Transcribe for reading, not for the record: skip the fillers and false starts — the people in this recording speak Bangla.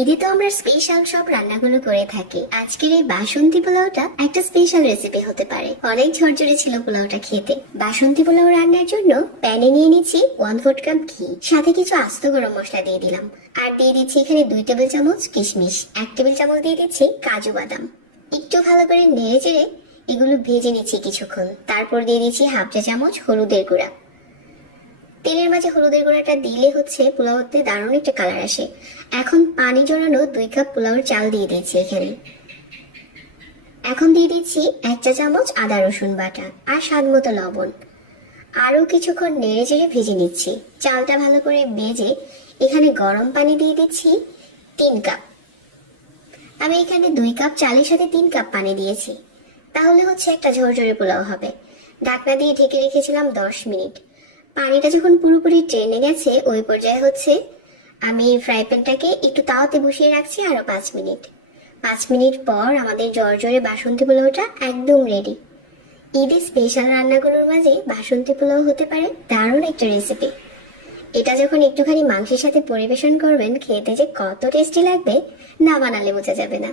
ঈদে তো আমরা স্পেশাল সব রান্নাগুলো করে থাকি। আজকের এই বাসন্তী পোলাওটা একটা স্পেশাল রেসিপি হতে পারে। অনেক ঝরঝরে ছিল পোলাওটা খেতে। বাসন্তী পোলাও রান্নার জন্য প্যানে নিয়ে নিচ্ছি 1/4 কাপ ঘি, সাথে কিছু আস্ত গরম মশলা দিয়ে দিলাম। আর দিয়ে দিচ্ছি এখানে 2 টেবিল চামচ কিশমিশ, 1 টেবিল চামচ দিয়ে দিচ্ছি কাজু বাদাম। একটু ভালো করে নেড়ে চেড়ে এগুলো ভেজে নিচ্ছি কিছুক্ষণ। তারপর দিয়ে দিচ্ছি 1/2 চা চামচ হলুদের গুঁড়া। তেলের মাঝে হলুদের গুঁড়াটা দিলে পোলাওতে দারুণ একটা কালার আসে। এখন পানি জড়ানো 2 কাপ পোলাওর চাল দিয়ে দিচ্ছি এখানে। এখন দিয়ে দিচ্ছি 1 চা চামচ আদা রসুন বাটা আর স্বাদ মতো লবণ। আরো কিছুক্ষণ নেড়ে চেড়ে ভেজে নিচ্ছি। চালটা ভালো করে ভেজে এখানে গরম পানি দিয়ে দিচ্ছি 3 কাপ। আমি এখানে 2 কাপ চালের সাথে 3 কাপ পানি দিয়েছি। তাহলে একটা ঝরঝরে পোলাও হবে। ঢাকনা দিয়ে ঢেকে রেখেছিলাম 10 মিনিট। পানিটা যখন পুরোপুরি টেনে গেছে ওই পর্যায়ে আমি ফ্রাই প্যানটাকে একটু তাওয়াতে বসিয়ে রাখছি আরো 5 মিনিট। 5 মিনিট পর আমাদের ঝরঝরে বাসন্তী পোলাওটা একদম রেডি। ঈদের স্পেশাল রান্নাগুলোর মাঝে বাসন্তী পোলাও হতে পারে দারুণ একটা রেসিপি। এটা যখন একটুখানি মাংসের সাথে পরিবেশন করবেন, খেতে যে কত টেস্টি লাগবে না বানালে বোঝা যাবে না।